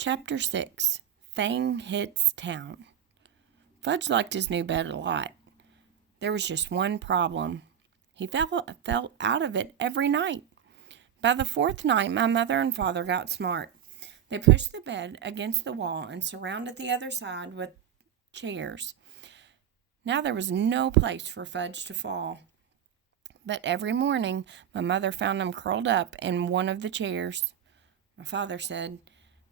Chapter 6 Fang Hits Town. Fudge liked his new bed a lot. There was just one problem. He fell out of it every night. By the fourth night, my mother and father got smart. They pushed the bed against the wall and surrounded the other side with chairs. Now there was no place for Fudge to fall. But every morning, my mother found him curled up in one of the chairs. My father said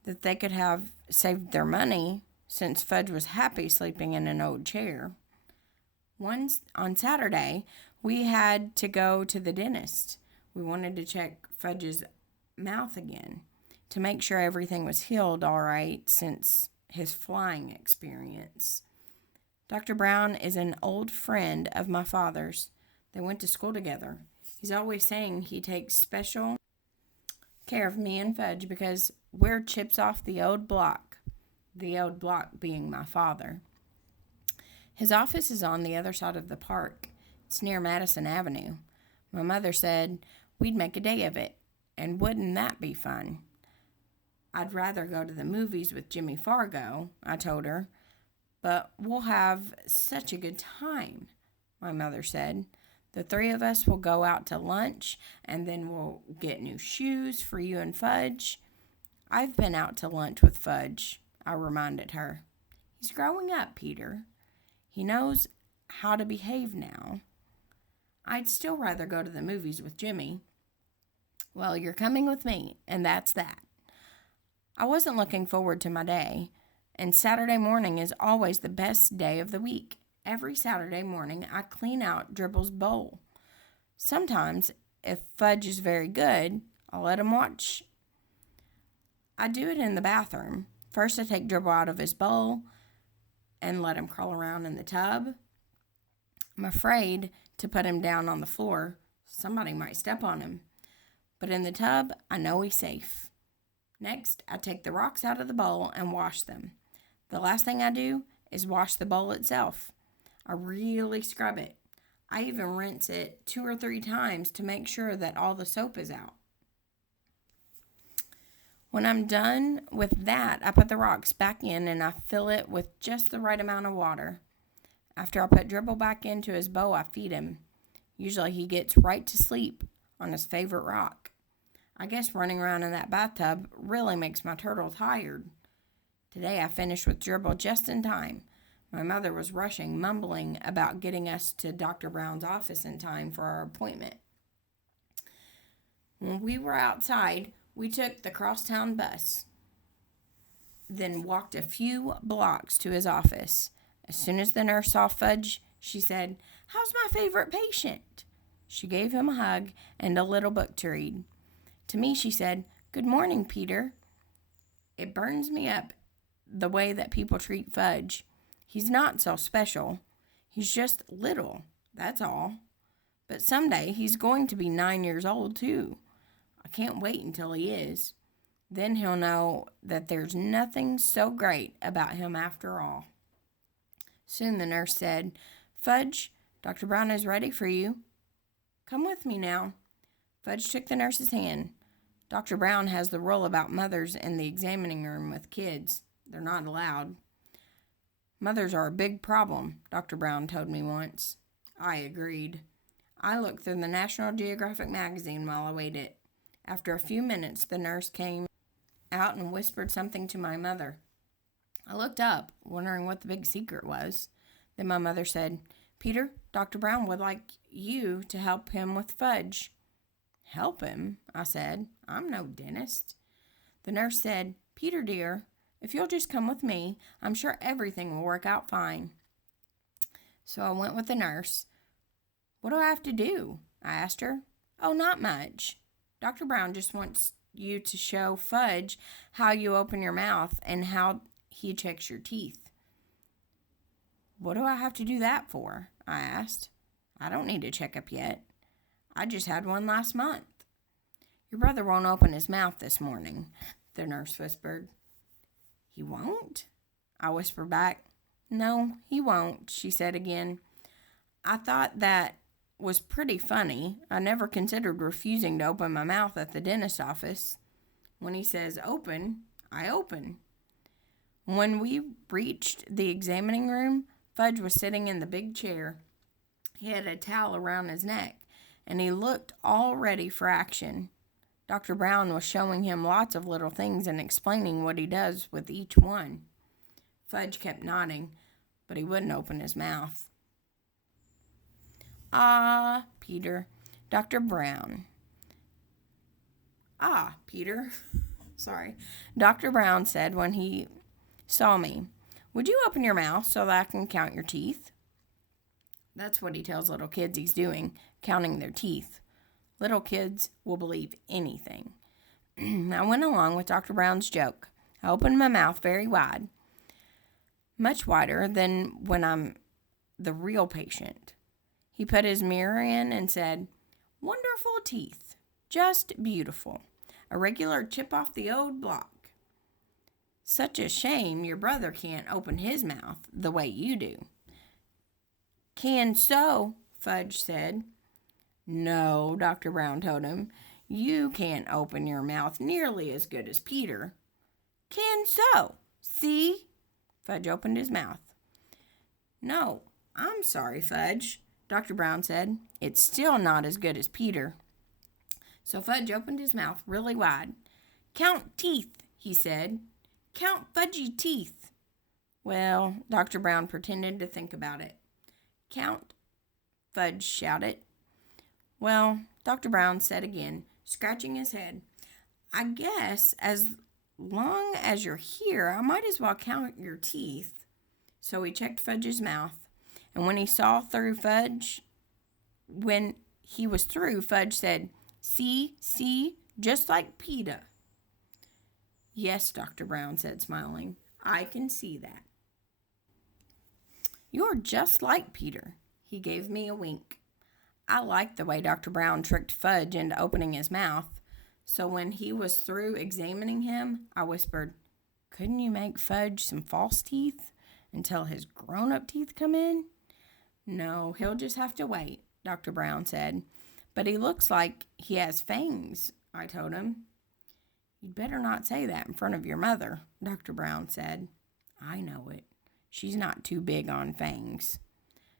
that they could have saved their money since Fudge was happy sleeping in an old chair. Once on Saturday, we had to go to the dentist. We wanted to check Fudge's mouth again to make sure everything was healed all right since his flying experience. Dr. Brown is an old friend of my father's. They went to school together. He's always saying he takes special care of me and Fudge because we're chips off the old block being my father. His office is on the other side of the park. It's near Madison Avenue. My mother said we'd make a day of it, and wouldn't that be fun? I'd rather go to the movies with Jimmy Fargo, I told her, but we'll have such a good time, my mother said. The three of us will go out to lunch, and then we'll get new shoes for you and Fudge. I've been out to lunch with Fudge, I reminded her. He's growing up, Peter. He knows how to behave now. I'd still rather go to the movies with Jimmy. Well, you're coming with me, and that's that. I wasn't looking forward to my day, and Saturday morning is always the best day of the week. Every Saturday morning, I clean out Dribble's bowl. Sometimes, if Fudge is very good, I'll let him watch. I do it in the bathroom. First, I take Dribble out of his bowl and let him crawl around in the tub. I'm afraid to put him down on the floor. Somebody might step on him. But in the tub, I know he's safe. Next, I take the rocks out of the bowl and wash them. The last thing I do is wash the bowl itself. I really scrub it. I even rinse it 2 or 3 times to make sure that all the soap is out. When I'm done with that, I put the rocks back in and I fill it with just the right amount of water. After I put Dribble back into his bowl, I feed him. Usually he gets right to sleep on his favorite rock. I guess running around in that bathtub really makes my turtle tired. Today I finished with Dribble just in time. My mother was rushing, mumbling about getting us to Dr. Brown's office in time for our appointment. When we were outside, we took the crosstown bus, then walked a few blocks to his office. As soon as the nurse saw Fudge, she said, "How's my favorite patient?" She gave him a hug and a little book to read. To me, she said, "Good morning, Peter." It burns me up the way that people treat Fudge. He's not so special. He's just little, that's all. But someday he's going to be 9 years old, too. I can't wait until he is. Then he'll know that there's nothing so great about him after all. Soon the nurse said, "Fudge, Dr. Brown is ready for you. Come with me now." Fudge took the nurse's hand. Dr. Brown has the rule about mothers in the examining room with kids. They're not allowed. Mothers are a big problem, Dr. Brown told me once. I agreed. I looked through the National Geographic magazine while I waited. After a few minutes, the nurse came out and whispered something to my mother. I looked up, wondering what the big secret was. Then my mother said, "Peter, Dr. Brown would like you to help him with Fudge." "Help him?" I said. "I'm no dentist." The nurse said, "Peter, dear, if you'll just come with me, I'm sure everything will work out fine." So I went with the nurse. "What do I have to do?" I asked her. "Oh, not much. Dr. Brown just wants you to show Fudge how you open your mouth and how he checks your teeth." "What do I have to do that for?" I asked. "I don't need a checkup yet. I just had one last month." "Your brother won't open his mouth this morning," the nurse whispered. "He won't?" I whispered back. "No, he won't," she said again. I thought that was pretty funny. I never considered refusing to open my mouth at the dentist office. When he says open, I open. When we reached the examining room, Fudge was sitting in the big chair. He had a towel around his neck, and he looked all ready for action. Dr. Brown was showing him lots of little things and explaining what he does with each one. Fudge kept nodding, but he wouldn't open his mouth. Ah, Peter, Dr. Brown. Ah, Peter. Sorry. Dr. Brown said when he saw me, "Would you open your mouth so that I can count your teeth?" That's what he tells little kids he's doing, counting their teeth. Little kids will believe anything. I went along with Dr. Brown's joke. I opened my mouth very wide, much wider than when I'm the real patient. He put his mirror in and said, "Wonderful teeth, just beautiful. A regular chip off the old block. Such a shame your brother can't open his mouth the way you do." "Can so," Fudge said. "No," Dr. Brown told him. "You can't open your mouth nearly as good as Peter." "Can so. See?" Fudge opened his mouth. "No, I'm sorry, Fudge," Dr. Brown said. "It's still not as good as Peter." So Fudge opened his mouth really wide. "Count teeth," he said. "Count Fudgy teeth." Well, Dr. Brown pretended to think about it. "Count," Fudge shouted. "Well," Dr. Brown said again, scratching his head, "I guess as long as you're here, I might as well count your teeth." So he checked Fudge's mouth, and when he was through, Fudge said, See, just like Peter." "Yes," Dr. Brown said, smiling. "I can see that." "You're just like Peter." He gave me a wink. I liked the way Dr. Brown tricked Fudge into opening his mouth. So when he was through examining him, I whispered, "Couldn't you make Fudge some false teeth until his grown-up teeth come in?" "No, he'll just have to wait," Dr. Brown said. "But he looks like he has fangs," I told him. "You'd better not say that in front of your mother," Dr. Brown said. "I know it. She's not too big on fangs."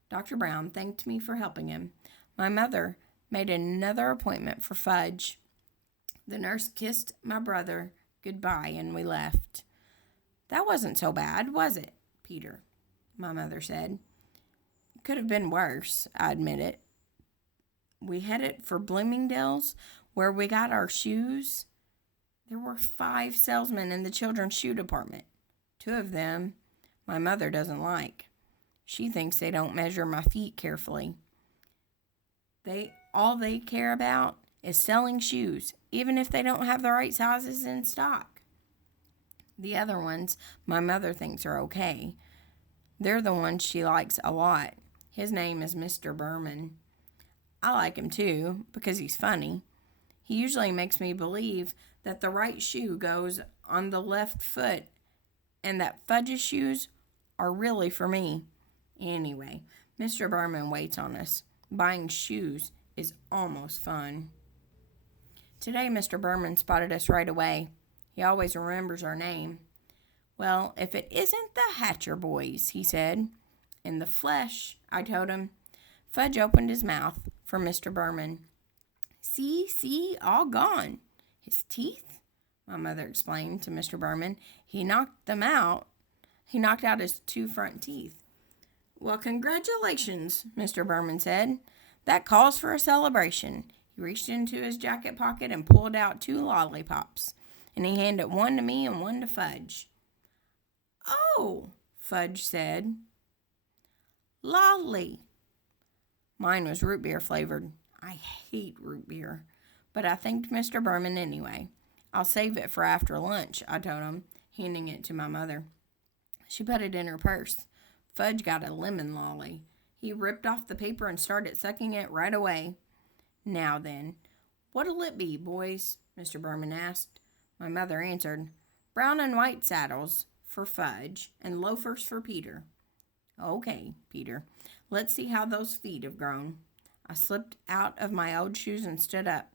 Dr. Brown thanked me for helping him. My mother made another appointment for Fudge. The nurse kissed my brother goodbye and we left. "That wasn't so bad, was it, Peter?" my mother said. "It could have been worse," I admitted. We headed for Bloomingdale's, where we got our shoes. There were 5 salesmen in the children's shoe department. 2 of them my mother doesn't like. She thinks they don't measure my feet carefully. All they care about is selling shoes, even if they don't have the right sizes in stock. The other ones my mother thinks are okay. They're the ones she likes a lot. His name is Mr. Berman. I like him too, because he's funny. He usually makes me believe that the right shoe goes on the left foot and that Fudge's shoes are really for me. Anyway, Mr. Berman waits on us. Buying shoes is almost fun. Today, Mr. Berman spotted us right away. He always remembers our name. "Well, if it isn't the Hatcher boys," he said. "In the flesh," I told him. Fudge opened his mouth for Mr. Berman. See, all gone." "His teeth?" my mother explained to Mr. Berman. He knocked them out. He knocked out his 2 front teeth." "Well, congratulations," Mr. Berman said. "That calls for a celebration." He reached into his jacket pocket and pulled out 2 lollipops, and he handed one to me and one to Fudge. "Oh," Fudge said. "Lolly." Mine was root beer flavored. I hate root beer, but I thanked Mr. Berman anyway. "I'll save it for after lunch," I told him, handing it to my mother. She put it in her purse. Fudge got a lemon lolly. He ripped off the paper and started sucking it right away. "Now then, what'll it be, boys?" Mr. Berman asked. My mother answered, "Brown and white saddles for Fudge and loafers for Peter." "Okay, Peter, let's see how those feet have grown." I slipped out of my old shoes and stood up.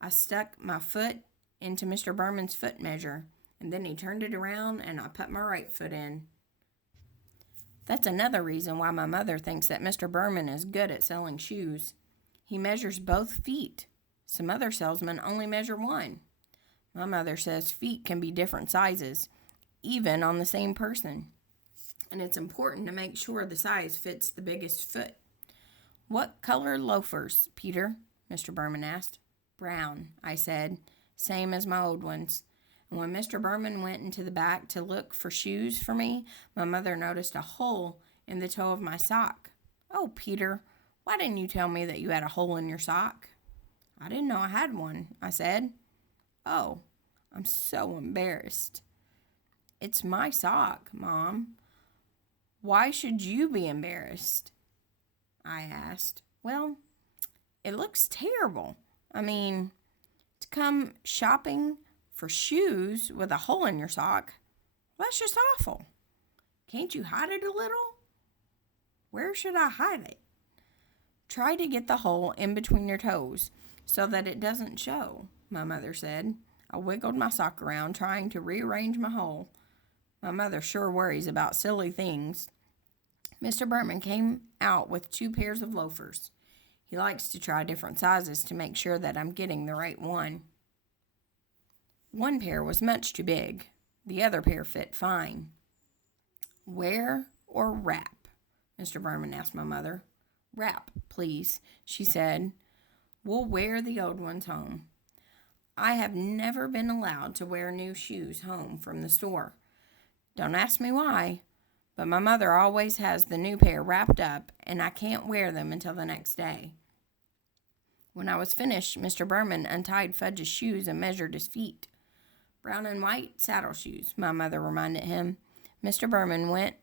I stuck my foot into Mr. Berman's foot measure. and then he turned it around and I put my right foot in. That's another reason why my mother thinks that Mr. Berman is good at selling shoes. He measures both feet. Some other salesmen only measure one. My mother says feet can be different sizes, even on the same person. And it's important to make sure the size fits the biggest foot. "What color loafers, Peter?" Mr. Berman asked. "Brown," I said, "same as my old ones." And when Mr. Berman went into the back to look for shoes for me, my mother noticed a hole in the toe of my sock. "Oh, Peter, why didn't you tell me that you had a hole in your sock?" "I didn't know I had one," I said. "Oh, I'm so embarrassed." "It's my sock, Mom. Why should you be embarrassed?" I asked. "Well, it looks terrible. I mean, to come shopping for shoes with a hole in your sock, that's just awful. Can't you hide it a little?" "Where should I hide it?" "Try to get the hole in between your toes so that it doesn't show," my mother said. I wiggled my sock around, trying to rearrange my hole. My mother sure worries about silly things. Mr. Berman came out with 2 pairs of loafers. He likes to try different sizes to make sure that I'm getting the right one. One pair was much too big. The other pair fit fine. "Wear or wrap?" Mr. Berman asked my mother. "Wrap, please," she said. "We'll wear the old ones home." I have never been allowed to wear new shoes home from the store. Don't ask me why, but my mother always has the new pair wrapped up, and I can't wear them until the next day. When I was finished, Mr. Berman untied Fudge's shoes and measured his feet. "Brown and white saddle shoes," my mother reminded him. Mr. Berman went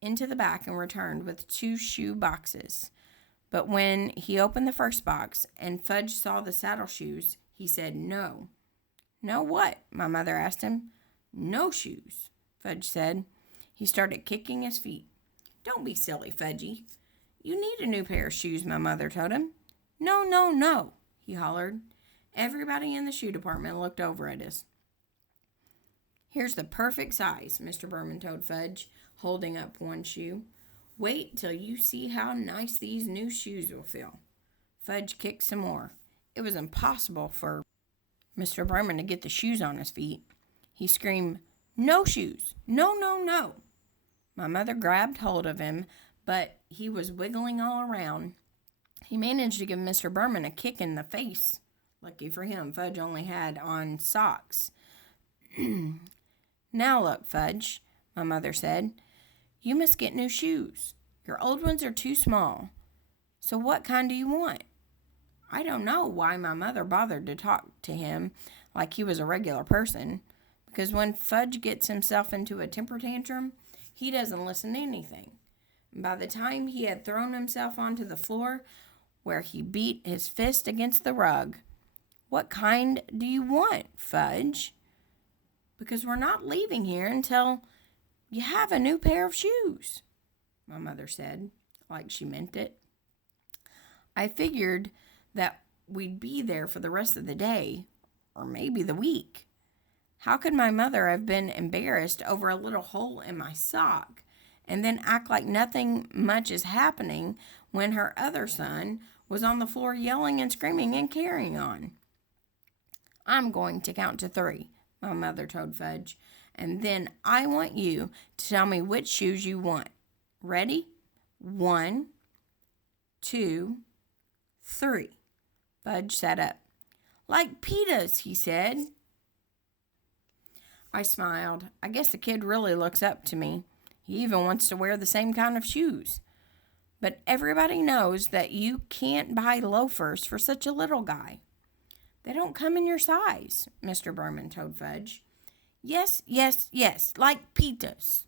into the back and returned with 2 shoe boxes. But when he opened the first box and Fudge saw the saddle shoes, he said no. "No what?" my mother asked him. "No shoes," Fudge said. He started kicking his feet. "Don't be silly, Fudgy. You need a new pair of shoes," my mother told him. "No, no, no," he hollered. Everybody in the shoe department looked over at us. "Here's the perfect size," Mr. Berman told Fudge, holding up one shoe. "Wait till you see how nice these new shoes will feel." Fudge kicked some more. It was impossible for Mr. Berman to get the shoes on his feet. He screamed, "No shoes! No, no, no!" My mother grabbed hold of him, but he was wiggling all around. He managed to give Mr. Berman a kick in the face. Lucky for him, Fudge only had on socks. "Now look, Fudge," my mother said. "You must get new shoes. Your old ones are too small. So what kind do you want?" I don't know why my mother bothered to talk to him like he was a regular person, because when Fudge gets himself into a temper tantrum, he doesn't listen to anything. And by the time he had thrown himself onto the floor, where he beat his fist against the rug, "What kind do you want, Fudge? Because we're not leaving here until you have a new pair of shoes," my mother said, like she meant it. I figured that we'd be there for the rest of the day, or maybe the week. How could my mother have been embarrassed over a little hole in my sock and then act like nothing much is happening when her other son was on the floor yelling and screaming and carrying on? "I'm going to count to 3, my mother told Fudge, "and then I want you to tell me which shoes you want. Ready? 1, 2, 3. Fudge sat up. "Like Peter's," he said. I smiled. I guess the kid really looks up to me. He even wants to wear the same kind of shoes. But everybody knows that you can't buy loafers for such a little guy. "They don't come in your size," Mr. Berman told Fudge. "Yes, yes, yes, like Peter's,"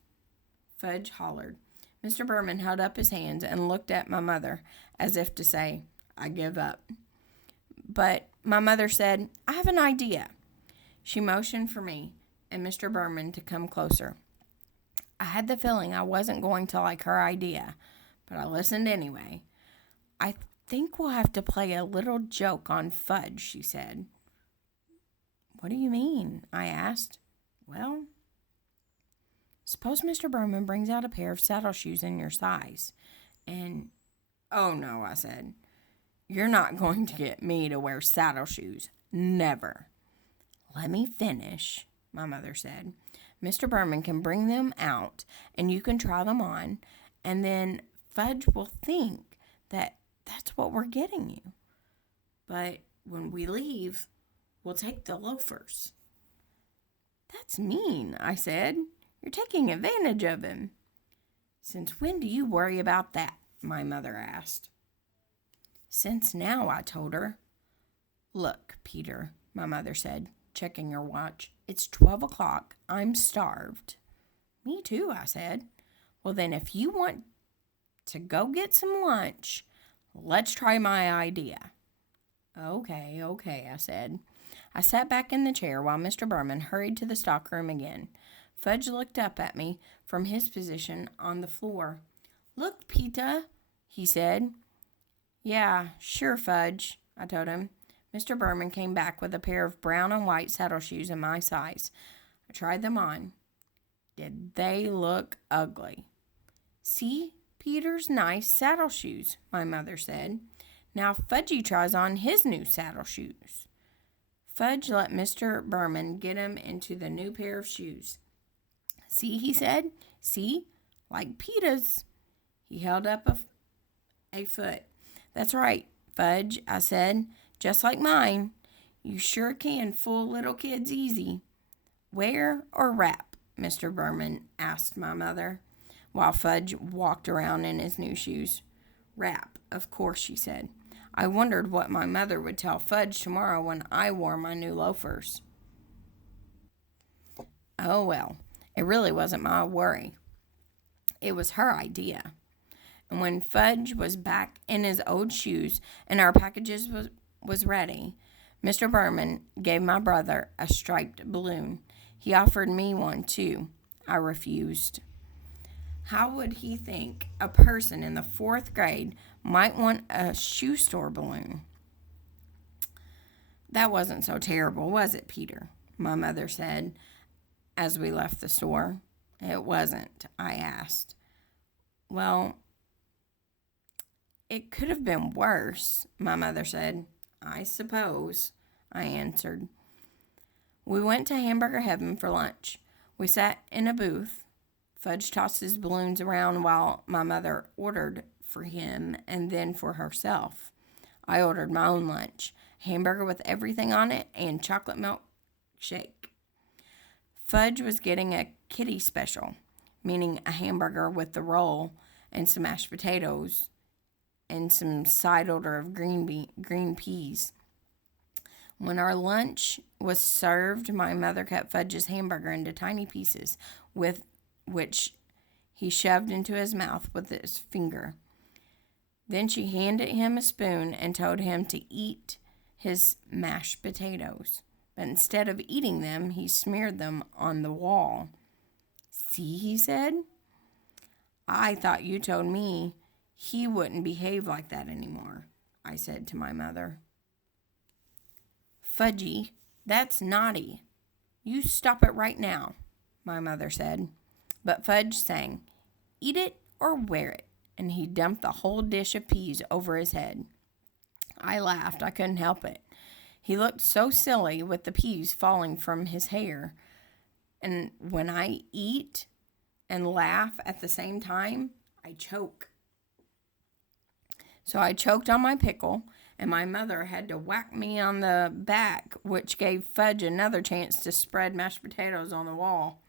Fudge hollered. Mr. Berman held up his hands and looked at my mother as if to say, "I give up." But my mother said, "I have an idea." She motioned for me and Mr. Berman to come closer. I had the feeling I wasn't going to like her idea, but I listened anyway. "I think we'll have to play a little joke on Fudge," she said. "What do you mean?" I asked. Well, suppose Mr. Berman brings out a pair of saddle shoes in your size. And, oh no, I said, you're not going to get me to wear saddle shoes. Never. Let me finish, my mother said. Mr. Berman can bring them out and you can try them on, and then Fudge will think that that's what we're getting you. But when we leave, we'll take the loafers. That's mean, I said. You're taking advantage of him. Since when do you worry about that? My mother asked. Since now, I told her. Look, Peter, my mother said, checking her watch. It's 12 o'clock. I'm starved. Me too, I said. Well, then if you want to go get some lunch, let's try my idea. Okay, I said. I sat back in the chair while Mr. Berman hurried to the stockroom again. Fudge looked up at me from his position on the floor. Look, Pita, he said. Yeah, sure, Fudge, I told him. Mr. Berman came back with a pair of brown and white saddle shoes in my size. I tried them on. Did they look ugly? See, Peter's nice saddle shoes, my mother said. Now Fudgy tries on his new saddle shoes. Fudge let Mr. Berman get him into the new pair of shoes. See, he said. See, like Peter's. He held up a foot. That's right, Fudge, I said. Just like mine. You sure can fool little kids easy. Wear or wrap? Mr. Berman asked my mother, while Fudge walked around in his new shoes. Wrap, of course, she said. I wondered what my mother would tell Fudge tomorrow when I wore my new loafers. Oh, well, it really wasn't my worry. It was her idea. And when Fudge was back in his old shoes and our packages was ready, Mr. Berman gave my brother a striped balloon. He offered me one, too. I refused. How would he think a person in the 4th grade might want a shoe store balloon? That wasn't so terrible, was it, Peter? My mother said as we left the store. It wasn't, I asked. Well, it could have been worse, my mother said. I suppose, I answered. We went to Hamburger Heaven for lunch. We sat in a booth. Fudge tossed his balloons around while my mother ordered for him and then for herself. I ordered my own lunch, hamburger with everything on it and chocolate milk shake. Fudge was getting a kitty special, meaning a hamburger with the roll and some mashed potatoes and some side order of green peas. When our lunch was served, my mother cut Fudge's hamburger into tiny pieces, with which he shoved into his mouth with his finger. Then she handed him a spoon and told him to eat his mashed potatoes. But instead of eating them, he smeared them on the wall. See, he said. I thought you told me he wouldn't behave like that anymore, I said to my mother. Fudgy, that's naughty. You stop it right now, my mother said. But Fudge sang, eat it or wear it, and he dumped the whole dish of peas over his head. I laughed. I couldn't help it. He looked so silly with the peas falling from his hair. And when I eat and laugh at the same time, I choke. So I choked on my pickle, and my mother had to whack me on the back, which gave Fudge another chance to spread mashed potatoes on the wall.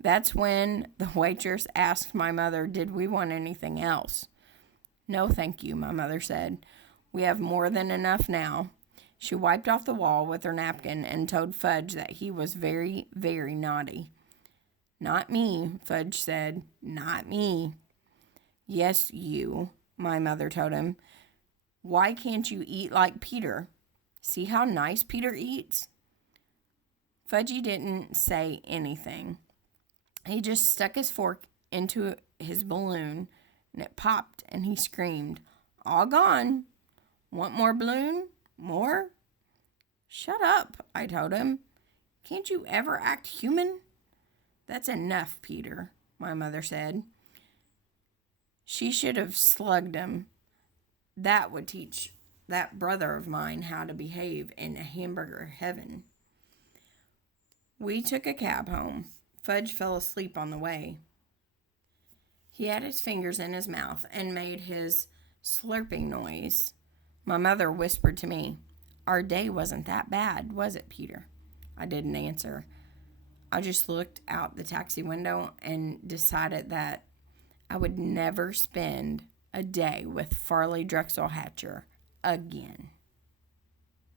That's when the waitress asked my mother, did we want anything else? No, thank you, my mother said. We have more than enough now. She wiped off the wall with her napkin and told Fudge that he was very, very naughty. Not me, Fudge said. Not me. Yes, you, my mother told him. Why can't you eat like Peter? See how nice Peter eats? Fudgy didn't say anything. He just stuck his fork into his balloon, and it popped, and he screamed, all gone. Want more balloon? More? Shut up, I told him. Can't you ever act human? "That's enough, Peter," my mother said. "She should have slugged him. That would teach that brother of mine how to behave in hamburger heaven." We took a cab home. Fudge fell asleep on the way. He had his fingers in his mouth and made his slurping noise. My mother whispered to me, "Our day wasn't that bad, was it, Peter?" I didn't answer. I just looked out the taxi window and decided that I would never spend a day with Farley Drexel Hatcher again.